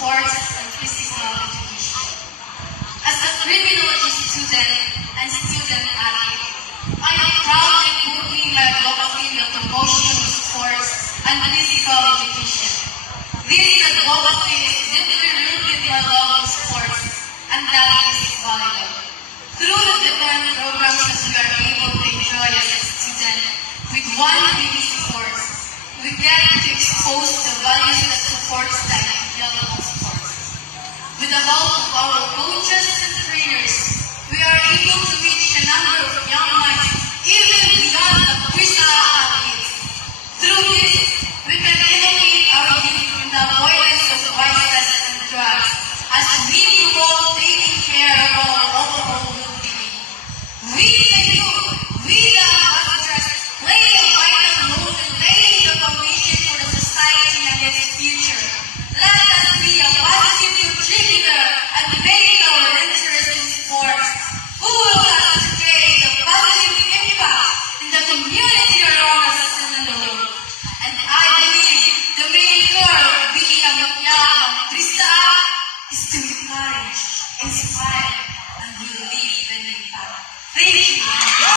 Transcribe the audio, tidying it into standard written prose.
sports and physical education. As a criminology student and student athlete, I am proudly putting my advocacy in the promotion of sports and physical education. This advocacy is deeply rooted in my love of sports, and that is volleyball. Through the different programs that we are able to enjoy as a student with one big sports, we get to expose the values that supports the ideal of sports. With the help of our coaches and trainers, we are able to reach a number of young minds even